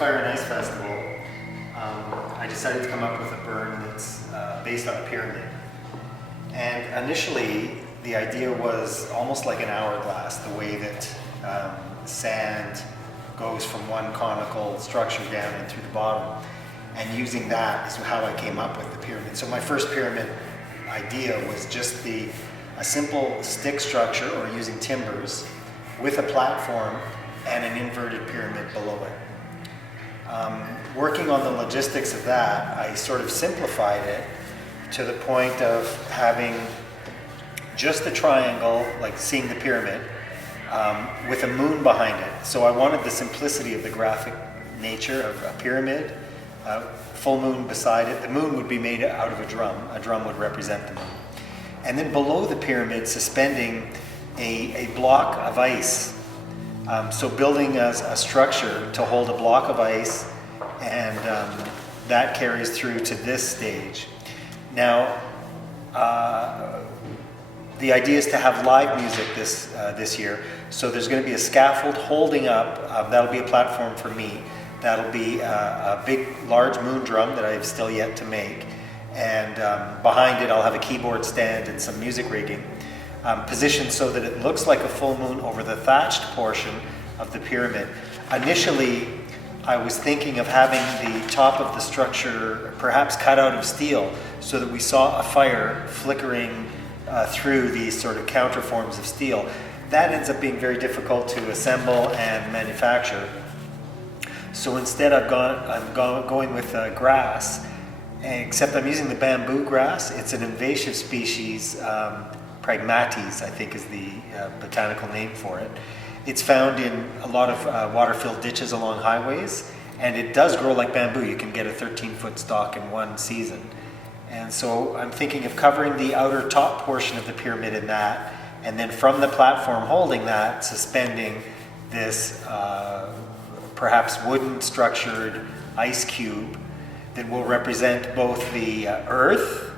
Fire and Ice Festival, I decided to come up with a burn that's based on a pyramid. And initially, the idea was almost like an hourglass, the way that sand goes from one conical structure down and through the bottom. And using that is how I came up with the pyramid. So my first pyramid idea was just a simple stick structure, or using timbers, with a platform and an inverted pyramid below it. Working on the logistics of that, I sort of simplified it to the point of having just a triangle, like seeing the pyramid, with a moon behind it. So I wanted the simplicity of the graphic nature of a pyramid, full moon beside it. The moon would be made out of a drum. A drum would represent the moon. And then below the pyramid, suspending a block of ice. So building a structure to hold a block of ice, and that carries through to this stage. Now, the idea is to have live music this year. So there's going to be a scaffold holding up. That'll be a platform for me. That'll be a big, large moon drum that I have still yet to make. And behind it, I'll have a keyboard stand and some music rigging, positioned so that it looks like a full moon over the thatched portion of the pyramid. Initially, I was thinking of having the top of the structure perhaps cut out of steel, so that we saw a fire flickering through these sort of counterforms of steel. That ends up being very difficult to assemble and manufacture. So instead I'm going with grass, except I'm using the bamboo grass. It's an invasive species, Pragmates, I think is the botanical name for it. It's found in a lot of water-filled ditches along highways, and it does grow like bamboo. You can get a 13-foot stalk in one season. And so I'm thinking of covering the outer top portion of the pyramid in that, and then from the platform holding that, suspending this perhaps wooden structured ice cube that will represent both the earth,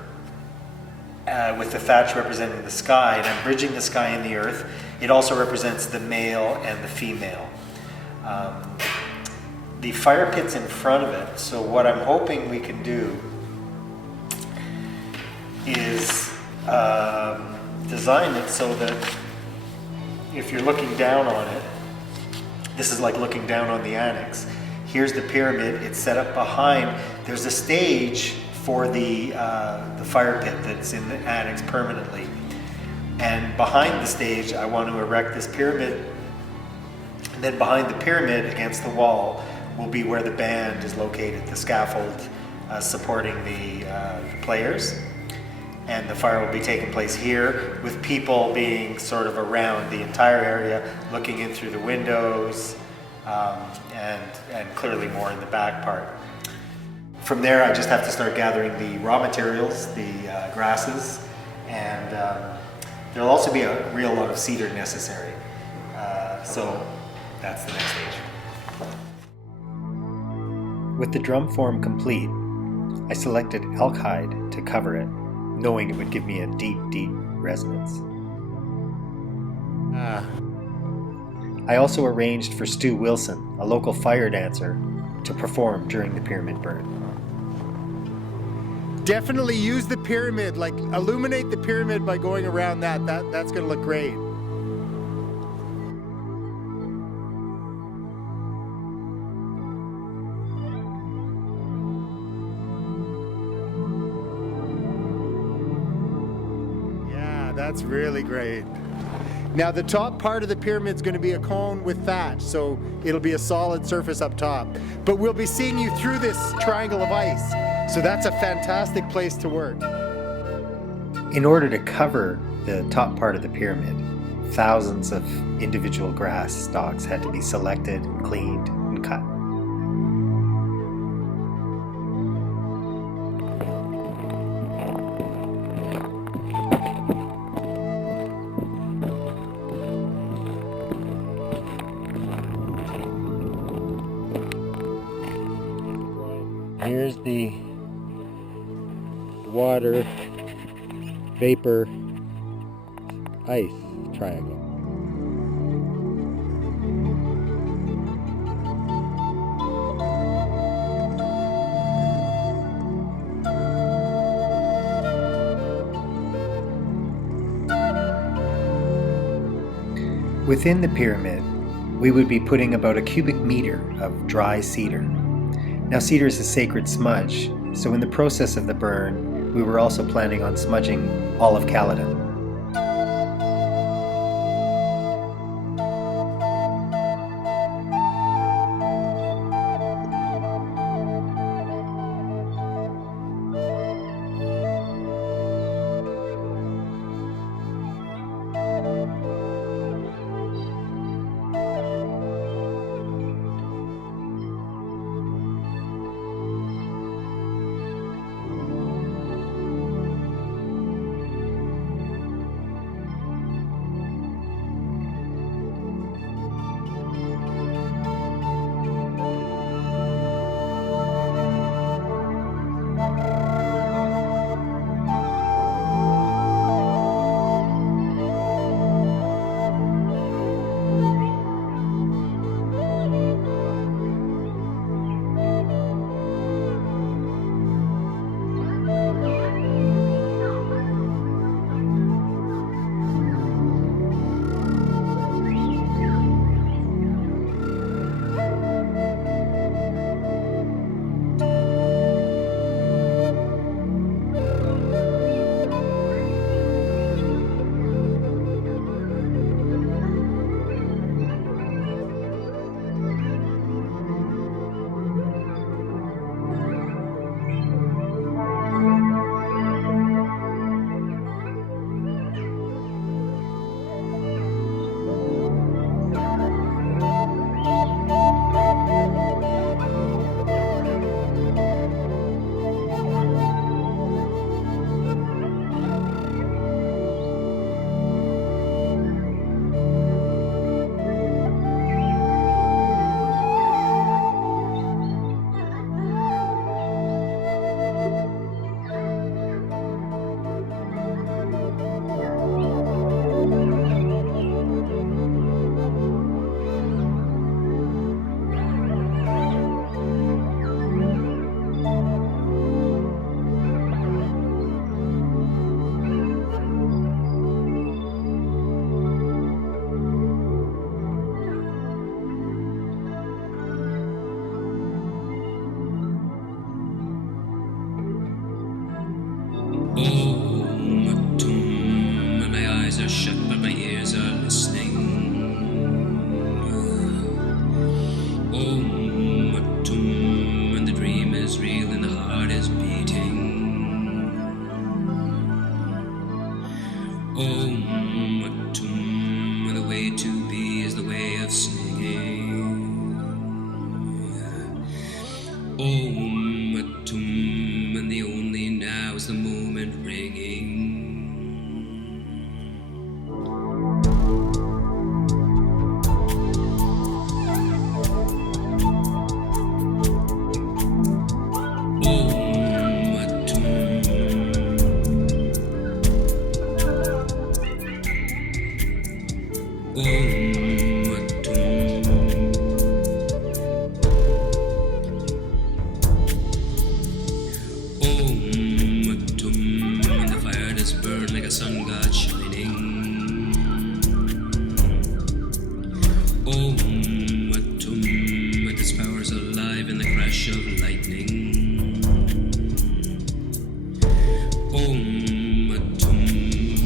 with the thatch representing the sky, and I'm bridging the sky and the earth. It also represents the male and the female. The fire pit's in front of it, so what I'm hoping we can do is design it so that if you're looking down on it, this is like looking down on the annex. Here's the pyramid, it's set up behind. There's a stage for the fire pit that's in the annex permanently. And behind the stage, I want to erect this pyramid. And then behind the pyramid, against the wall, will be where the band is located, the scaffold supporting the players. And the fire will be taking place here, with people being sort of around the entire area, looking in through the windows, and clearly more in the back part. From there, I just have to start gathering the raw materials, the grasses, and there'll also be a real lot of cedar necessary. So that's the next stage. With the drum form complete, I selected elk hide to cover it, knowing it would give me a deep, deep resonance. I also arranged for Stu Wilson, a local fire dancer, to perform during the pyramid burn. Definitely use the pyramid, like illuminate the pyramid by going around that's gonna look great. Yeah, that's really great. Now the top part of the pyramid is going to be a cone with thatch, so it'll be a solid surface up top. But we'll be seeing you through this triangle of ice, so that's a fantastic place to work. In order to cover the top part of the pyramid, thousands of individual grass stalks had to be selected, cleaned, and cut. Here's the water, vapor, ice triangle. Within the pyramid, we would be putting about a cubic meter of dry cedar. Now, cedar is a sacred smudge, so in the process of the burn, we were also planning on smudging all of Caledon.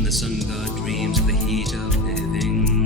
The sun god dreams of the heat of living.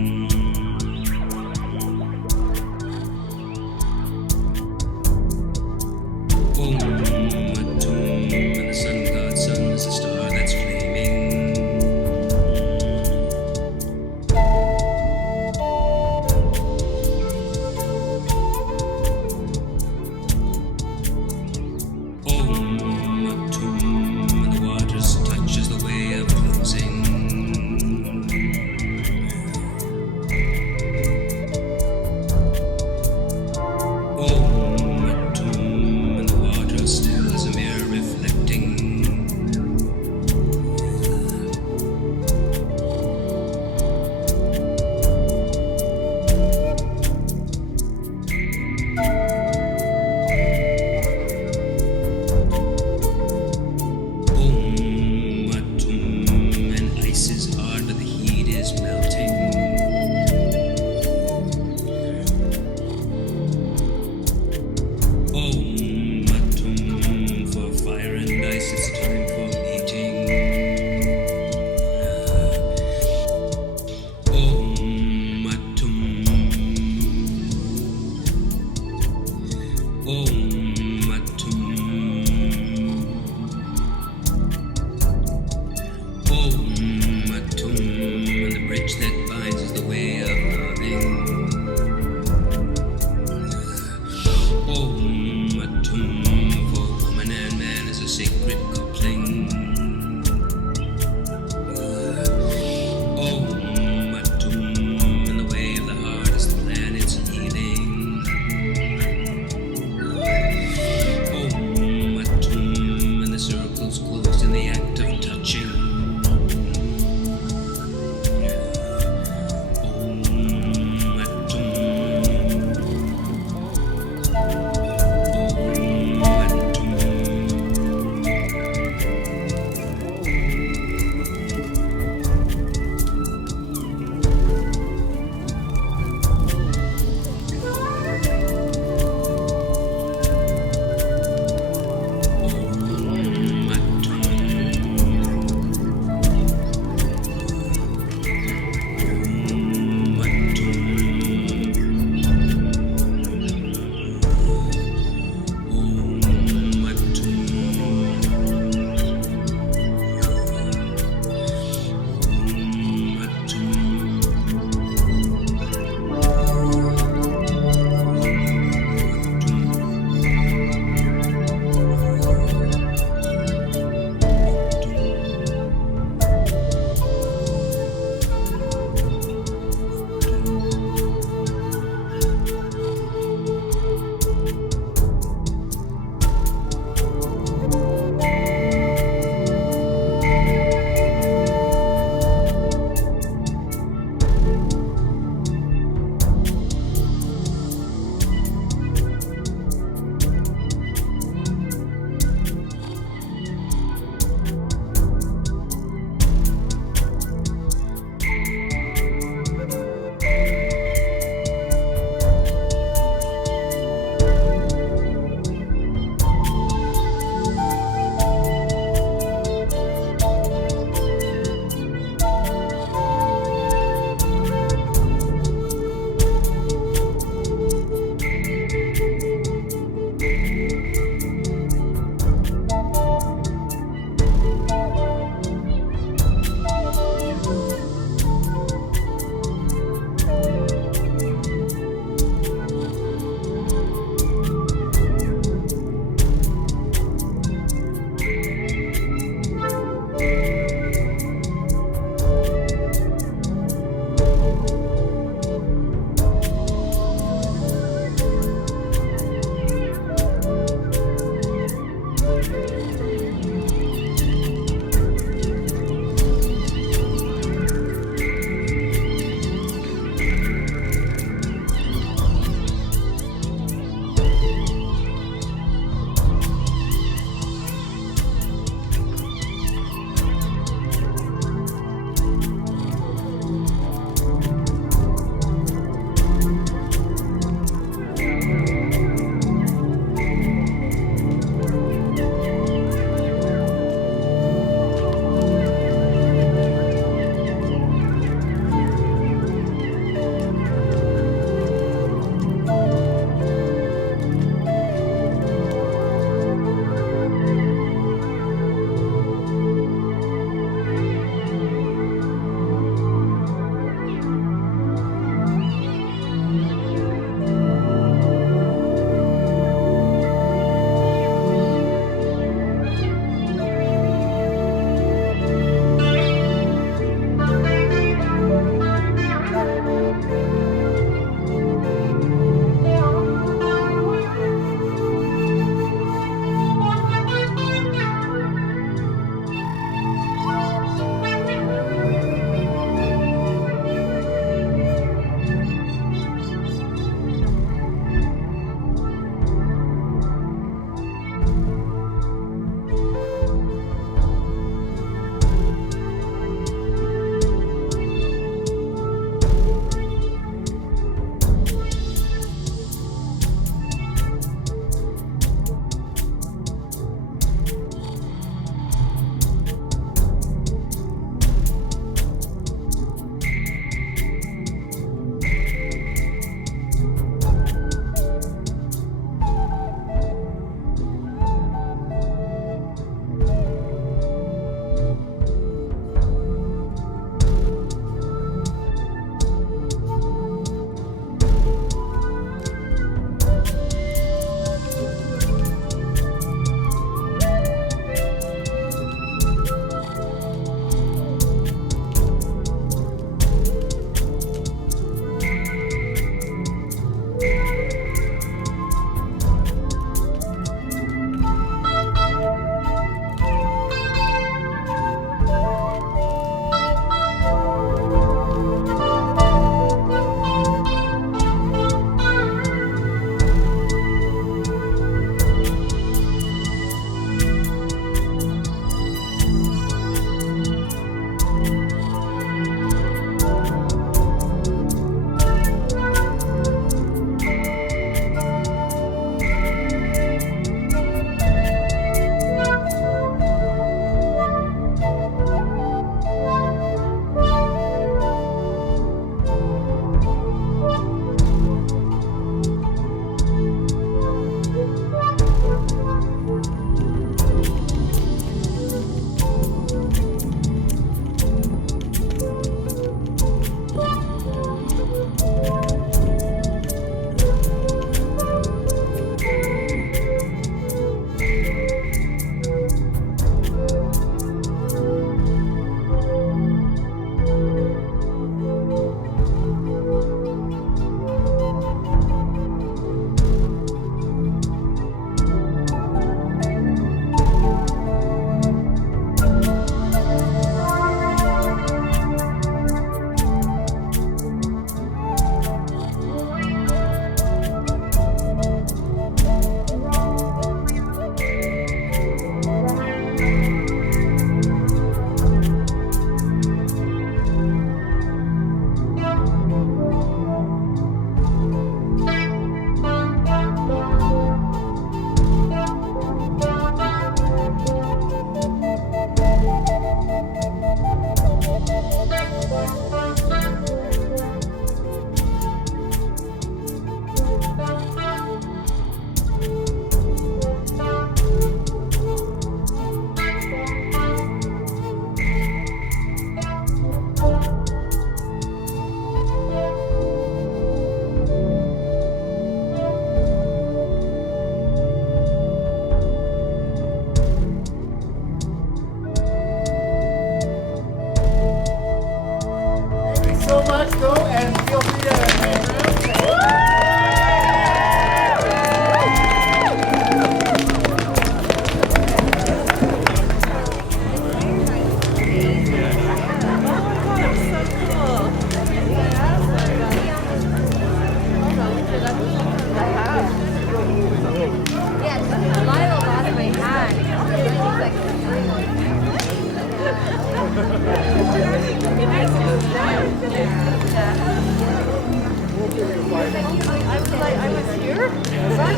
I was here. Was I?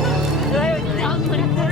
Did I?